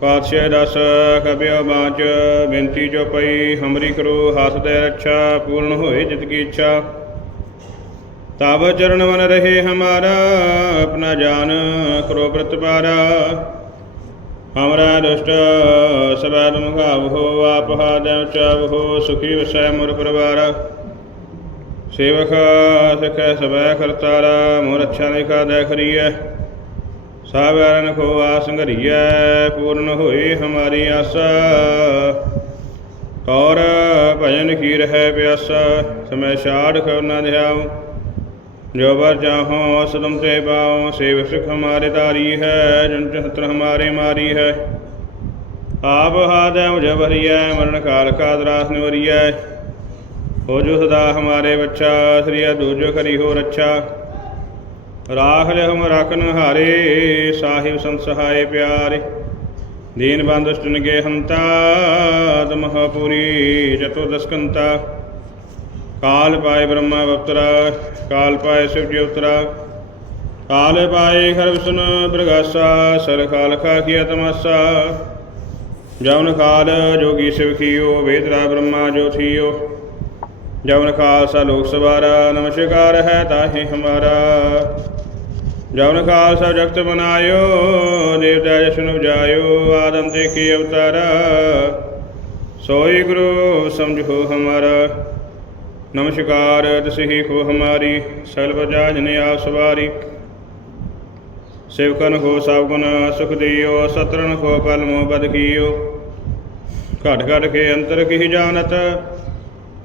ਪਾਤਸ਼ਾਹ ਦਸ, ਕਬਿਓ ਬਾਚ, ਬੇਨਤੀ ਜੋ ਪਈ, ਹਮਰੀ ਕਰੋ, ਹੱਥ ਦੇ ਰੱਛਾ, ਪੂਰਨ ਹੋਏ ਜਿਤ ਕੀ ਇੱਛਾ। ਤਬ ਚਰਨ ਮਨ ਰਹੇ ਹਮਾਰਾ, ਆਪਣਾ ਜਾਨ ਕਰੋ ਪ੍ਰਤਪਾਰਾ ਹਮਰਾ ਦੁਸ਼ਟ ਸਬੈ ਤੁਮ ਹੋ, ਆਪ ਹਾਦੈ ਚਾਵਹੋ ਸੁਖੀ ਵਸੈ ਮੁਰ ਪਰਵਾਰਾ। ਸੇਵਕ, ਸਿਖੈ ਸਬੈ ਕਰਤਾਰਾ, ਮੋਰ ਅੱਛਾ ਲਿਖਾ ਦੇ ਖਰੀਐ ਸਾਵਰਨ ਕੋ ਆਸ ਘਰੀਐ ਪੂਰਨ ਹੋਏ ਹਮਾਰੀ ਆਸਾ। ਔਰ ਭਜਨ ਕੀ ਹੈ ਪਿਆਸਾ, ਸਮੈ ਛਾੜ ਕਰ ਨਾ ਧਿਆਉ ਜੋ ਬਰ ਚਾਹੋ ਸਦਮ ਤੇ ਪਾਉ ਸੇਵ ਸੁਖ ਹਮਾਰੇ ਤਾਰੀ ਹੈ, ਜਨ ਚਹਤਰ ਹਮਾਰੇ ਮਾਰੀ ਹੈ। ਆਪ ਹਾਦੈ ਮੁਝ ਭਰੀਐ, ਮਰਨ ਕਾਲ ਕਾ ਦਰਾਸ ਨਿਵਰੀਐ। ਹੋ ਜੋ ਸਦਾ ਹਮਾਰੇ ਬੱਚਾ, ਸ੍ਰੀ ਦੂਜੋ ਕਰੀ ਹੋ ਰੱਛਾ। ਰਾਖ ਲਿ ਹਮ ਰਖਨ ਹਾਰੇ, ਸਾਹਿਬ ਸੰਤ ਸਹਾਏ ਪਿਆਰੇ। ਦੀਨ ਬੰਦ ਸੁਨ ਕੇ ਹੰਤਾ ਦਮਹਾਪੁਰੀ ਜਤੋ ਦਸਕੰਤਾ ਕਾਲ ਪਾਏ ਬ੍ਰਹਮਾ ਅਵਤਰਾ ਕਾਲ ਪਾਏ ਸ਼ਿਵ ਜੀ ਅਵਤਰਾ ਕਾਲ ਪਾਏ ਖਰ ਵਿਸ਼ਨ ਪ੍ਰਗਾਸਾ ਸਰ ਖਾਲ ਖਾਖੀਆ ਤਮਾਸਾ। ਜਵਨ ਕਾਲ ਜੋਗੀ ਸਿਵ ਖੀਓ ਵੇਦਰਾ ਬ੍ਰਹਮਾ ਜੋ ਥੀਓ। ਜਵਨ ਖਾਲਸਾ ਲੋਕ ਸਵਾਰਾ ਨਮਸਕਾਰ ਹੈ ਤਾਹੀ ਹਮਾਰਾ। ਜਵਨ ਖਾਲਸਾ ਜਗਤ ਬਨਾਇਓ ਦੇਵਤਾ ਜਸ਼ਨ ਉਪਜਾਇਓ ਆਦਮ ਤੇ ਕੀ ਅਵਤਾਰਾ। ਸੋਈ ਗੁਰੂ ਸਮਝੋ ਹਮਾਰਾ। ਨਮਸਕਾਰ, ਤਸਹੀ ਕੋ ਹਮਾਰੀ ਸਗਲ ਪ੍ਰਜਾ ਜਨ ਆਪ ਸਵਾਰੀ ਸੇਵਕਨ ਕੋ ਸਭ ਗੁਣ, ਸੁਖ ਦਿਓ ਸਤਰਨ ਕੋ ਪਲ ਮੋ ਬਦ ਕੀਓ। ਘਟ ਘਟ ਕੇ ਅੰਤਰ ਕੀ ਜਾਣਤ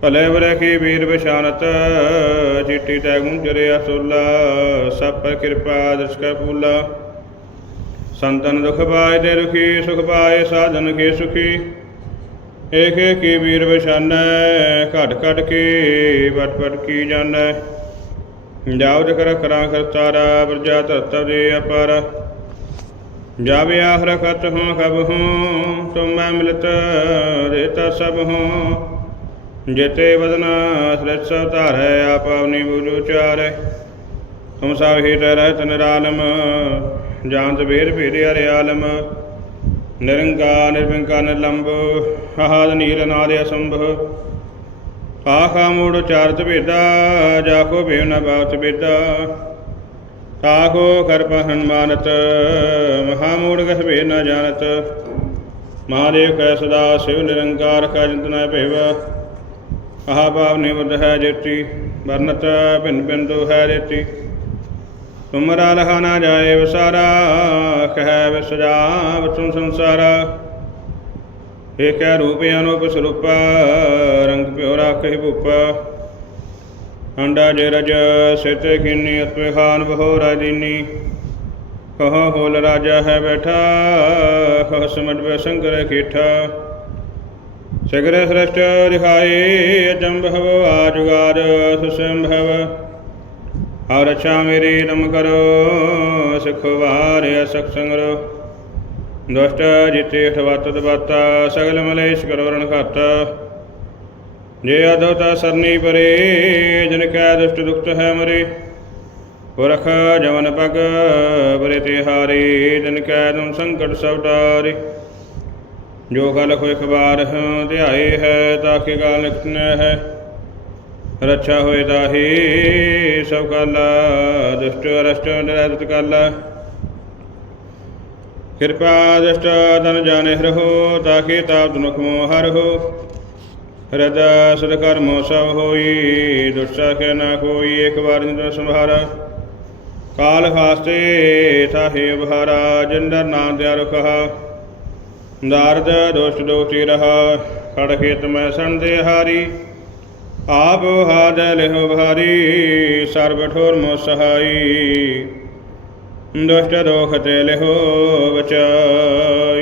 ਭਲੇ ਬਰੇ ਕੀ ਵੀਰ ਬਿਸ਼ਾਨਤ, ਚਿੱਟੀ ਤੈ ਗੁੰਜਰੇ ਅਸੁਲਾ, ਸਭ ਪਰ ਕਿਰਪਾ ਦਰਸ਼ ਕੈ ਫੂਲਾ। ਸੰਤਨ ਦੁਖ ਪਾਏ ਤੇ ਰੁਖੀ, ਸੁਖ ਪਾਏ ਸਾਧਨ ਕੇ ਸੁਖੀ। ਏਕ ਏਕ ਕੀ ਵੀਰ ਬਿਸ਼ਾਨੈ, ਘਟ ਘਟ ਕੇ ਵਟ ਵਟ ਕੀ ਜਾਣੈ। ਜਾਉ ਜਕ ਰਖ ਕਰਤਾਰਾ ਬਰਜਾ ਧਰਤ ਦੇ ਅਪਾਰ। ਜਾਵੇ ਆਖਰ ਖਤ ਹੂੰ ਖਬ ਹੂੰ, ਤੁਮ ਮੈਂ ਮਿਲਤ, ਰੇਤਾ ਸਭ ਹੂੰ। ਜਿਤੇ ਬਦਨ ਸ੍ਰਿਤ ਸਭ ਧਾਰੈ, ਆਪ ਆਪਣੀ ਬੂਝੂ ਚਾਰੈ ਤੁਮ ਸਭ ਹੀ ਰਹਿਤ ਨਿਰਾਲਮ, ਜਾਣਤ ਵੇਦ ਭੇਦ ਹਰਿ ਆਲਮ। ਨਿਰੰਕਾਰ ਨਿਰਵਿੰਕਾਰ ਨਿਰਲੰਭ ਆਹਾਦ ਨੀਲ ਨਾਦ ਅਸੰਭ। ਆਖਾ ਮੂੜ ਚਾਰਤ ਭੇਦਾ, ਜਾਖੋ ਭੇਵ ਨ ਬਾਤ ਭੇਦਾ। ਤਾਕੋ ਕਰਪ ਹਨਮਾਨਤ, ਮਹਾ ਮੂੜ ਗਸ ਭੇਦ ਨ ਜਾਣਤ। ਮਹਾਦੇਵ ਕੈ ਸਦਾ ਸਿਵ ਨਿਰੰਕਾਰ ਕਾ ਜੰਤ ਨ ਆਹ ਭਾਵ ਨਿਵਦ ਹੈ ਜੇਤੀ ਵਰਨਤ ਭਿੰਨ ਭਿੰਨ ਦੋ ਹੈ ਰੇਤੀ ਤੁਮਰਾ ਲਹਾ ਨਾ ਜਾਏ ਵਸਾਰਾ, ਕਹਿ ਵਿਸਜਾ ਵਚਨ ਸੰਸਾਰਾ। ਏਕੈ ਰੂਪ ਅਨੂਪ ਸਰੂਪ, ਰੰਗ ਪਿਓ ਰਾਖਿ ਭੂਪ। ਅੰਡਾ ਜੇ ਰਜ ਸਿਤ ਖਿੰਨੀ ਅਤਵੇ ਖਾਨ ਬਹੋ ਰਾਜੀਨੀ ਕਹ ਹੋਲ ਰਾਜਾ ਹੈ ਬੈਠਾ, ਕਹ ਸਮਟ ਸੰਗਰ ਕੀਠਾ। ਸਗਰ ਸ੍ਰਸ਼ਟ ਰਿਹਾਏ ਅਜੰਭਵ ਆਜੁਗਾਰ ਸੁਸੰਭਵ। ਹਰ ਰਛਾ ਮੇਰੀ ਨਮ ਕਰੋ, ਸਿਖ ਅਸਖ ਸੰਗਰੋ। ਦੁਸ਼ਟ ਜਿਤੇ ਠਵਤ ਦਬਤਾ ਸਗਲ ਮਲੇਸ਼ ਕਰੋ ਰਣ ਘਤ ਜੇ ਅਦੋਤਾ ਸਰਨੀ ਪਰੇ, ਜਨ ਕੈ ਦੁਸ਼ਟ ਦੁਖਤ ਹੈ ਮਰੇ। ਪੁਰਖ ਜਵਨ ਪਗ ਬਰੇ ਤੇ ਹਾਰੇ, ਜਨ ਕੈ ਤੁਮ ਸੰਕਟ ਸਭ ਟਾਰੇ ਜੋ ਗਲ ਹੋਇ ਖਬਾਰ ਹਉ ਧਿਆਏ ਹੈ ਤਾਕੇ ਗਾਲ ਲਿਖਨ ਹੈ? ਰੱਛਾ ਹੋਏ ਤਾਹੀ ਸਭ ਕਾਲਾ ਦੁਸ਼ਟ ਅਰਸ਼ਟ ਨਿਰਦਤ ਕਾਲਾ ਕਿਰਪਾ ਦ੍ਰਿਸ਼ਟ ਤਨ ਜਾਣੇ ਰਹੋ ਤਾਕੇ ਤਾਪ ਦੁਖ ਮੋਹ ਹਰਹੋ ਹਿਰਦ ਸਦ ਕਰਮੋ ਸਭ ਹੋਈ, ਦੁਸ਼ਟਾ ਕੇ ਨਾ ਕੋਈ, ਇੱਕ ਵਾਰ ਨਿਤ ਸੰਭਾਰਾ ਕਾਲ ਖਾਸਤੇ ਥਾਹੇ ਬਹਾਰਾ ਜਿੰਦਰ ਨਾਮ ਦਿਆ ਰੁਖਾ ਨਾਰਦ ਦੋਸ਼ ਦੋਸ਼ੀ ਰਹਾ, ਖੜ ਖੇਤ ਮੈਂ ਸੰਦੇ ਹਾਰੀ ਆਪ ਹਾਦ ਲਿਹੋ ਭਾਰੀ, ਸਰਬ ਠੋਰ ਮੋ ਸਹਾਈ। ਦੁਸ਼ਟ ਦੋਖ ਤੇ ਲਿਹੋ ਬਚਾਈ।